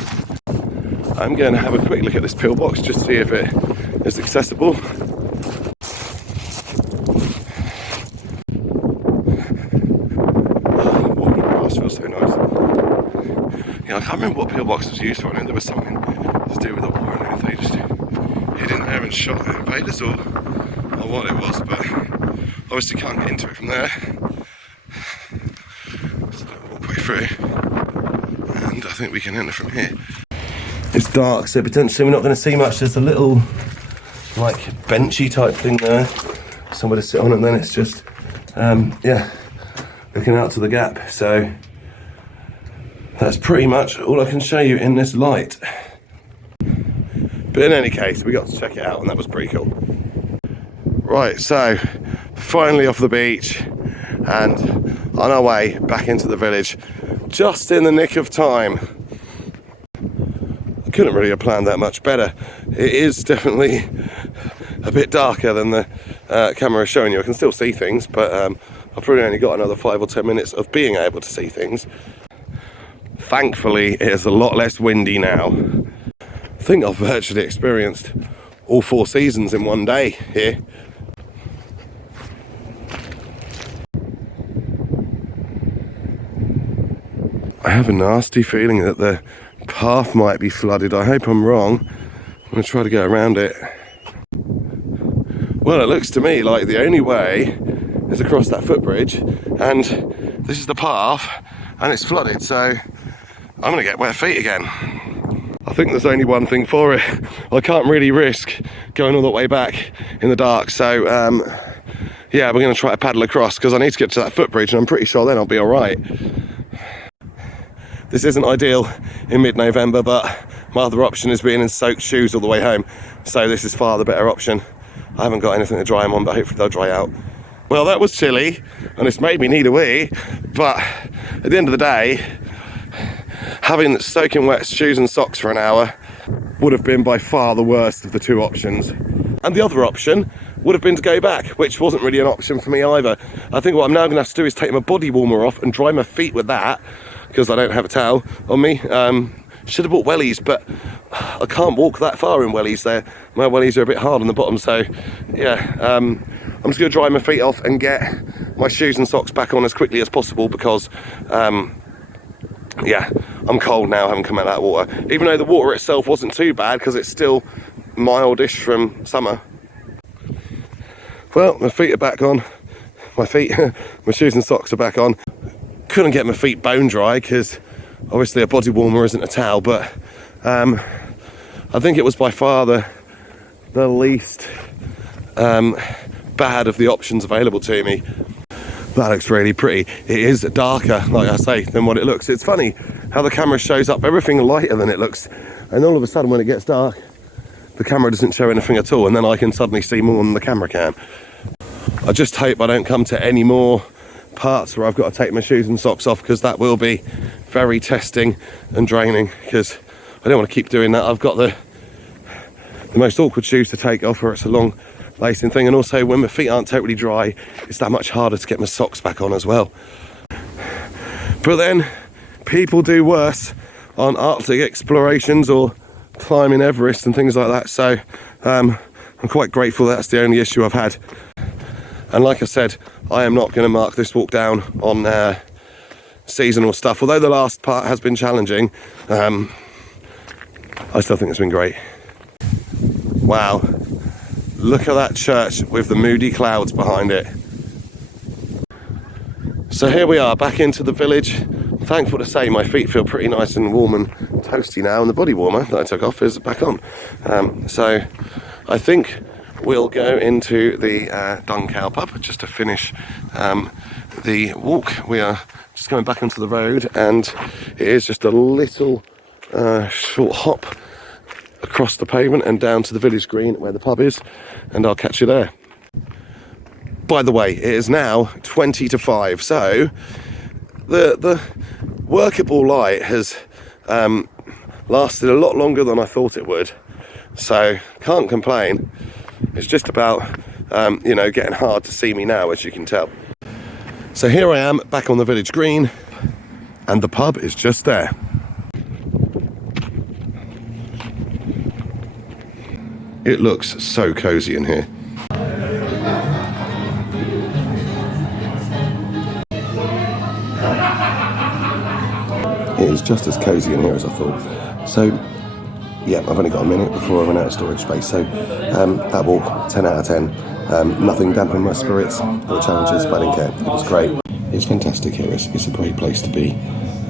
I'm going to have a quick look at this pillbox just to see if it is accessible. Walking grass feels so nice. Yeah, I can't remember what pillbox was used for. I know there was something to do with the war and everything. They just hid in there and shot at invaders or what it was, but obviously can't get into it from there. So I'll walk way through, and I think we can enter from here. It's dark, so potentially we're not going to see much. There's a little like benchy type thing there, somewhere to sit on, and then it's just yeah, looking out to the gap. So that's pretty much all I can show you in this light. But in any case, we got to check it out, and that was pretty cool. Right, so finally off the beach and on our way back into the village, just in the nick of time. I couldn't really have planned that much better. It is definitely a bit darker than the camera is showing you. I can still see things, but I've probably only got another 5 or 10 minutes of being able to see things. Thankfully, it is a lot less windy now. I think I've virtually experienced all 4 seasons in one day here. I have a nasty feeling that the path might be flooded. I hope I'm wrong. I'm going to try to go around it. Well, it looks to me like the only way is across that footbridge, and this is the path, and it's flooded, so I'm going to get wet feet again. I think there's only one thing for it. I can't really risk going all the way back in the dark, so yeah, we're going to try to paddle across, because I need to get to that footbridge, and I'm pretty sure then I'll be all right. This isn't ideal in mid-November, but my other option is being in soaked shoes all the way home, so this is far the better option. I haven't got anything to dry them on, but hopefully they'll dry out. Well, that was chilly, and it's made me need a wee, but at the end of the day, having soaking wet shoes and socks for an hour would have been by far the worst of the 2 options. And the other option would have been to go back, which wasn't really an option for me either. I think what I'm now going to have to do is take my body warmer off and dry my feet with that, because I don't have a towel on me. Should have bought wellies, but I can't walk that far in wellies there. My wellies are a bit hard on the bottom, so yeah. I'm just going to dry my feet off and get my shoes and socks back on as quickly as possible, because yeah, I'm cold now having come out of that water. Even though the water itself wasn't too bad, because it's still mildish from summer. Well, my feet are back on. My shoes and socks are back on. Couldn't get my feet bone dry, because obviously a body warmer isn't a towel, but I think it was by far the least bad of the options available to me. That looks really pretty. It is darker, like I say, than what it looks. It's funny how the camera shows up everything lighter than it looks, and all of a sudden when it gets dark, the camera doesn't show anything at all, and then I can suddenly see more than the camera can. I just hope I don't come to any more parts where I've got to take my shoes and socks off, because that will be very testing and draining, because I don't want to keep doing that. I've got the most awkward shoes to take off, where it's a long lacing thing, and also when my feet aren't totally dry, it's that much harder to get my socks back on as well. But then people do worse on Arctic explorations or climbing Everest and things like that, so I'm quite grateful that's the only issue I've had. And like I said, I am not going to mark this walk down on seasonal stuff, although the last part has been challenging. I still think it's been great. Wow, look at that church with the moody clouds behind it. So here we are back into the village. I'm thankful to say my feet feel pretty nice and warm and toasty now, and the body warmer that I took off is back on. So I think we'll go into the Dung Cow pub just to finish the walk. We are just going back onto the road, and it is just a little short hop across the pavement and down to the village green where the pub is, and I'll catch you there. By the way, it is now 20 to 5, so the workable light has lasted a lot longer than I thought it would, so can't complain. It's just about you know, getting hard to see me now, as you can tell. So here I am back on the village green, and the pub is just there. It looks so cozy in here. It is just as cozy in here as I thought. So yeah, I've only got a minute before I run out of storage space, so that walk, 10 out of 10. Nothing dampened my spirits or challenges, but I didn't care. It was great. It's fantastic here. It's a great place to be,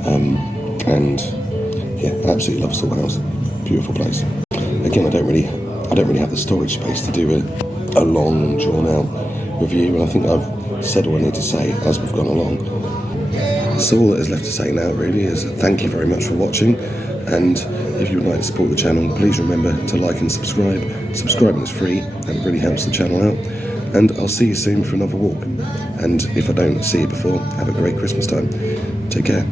and yeah, I absolutely love Salthouse. Beautiful place. Again, I I don't really have the storage space to do a long, drawn-out review, and I think I've said all I need to say as we've gone along. So all that is left to say now really is thank you very much for watching, and if you would like to support the channel, please remember to like and subscribe. Subscribing is free and it really helps the channel out, and I'll see you soon for another walk. And if I don't see you before, have a great Christmas time. Take care.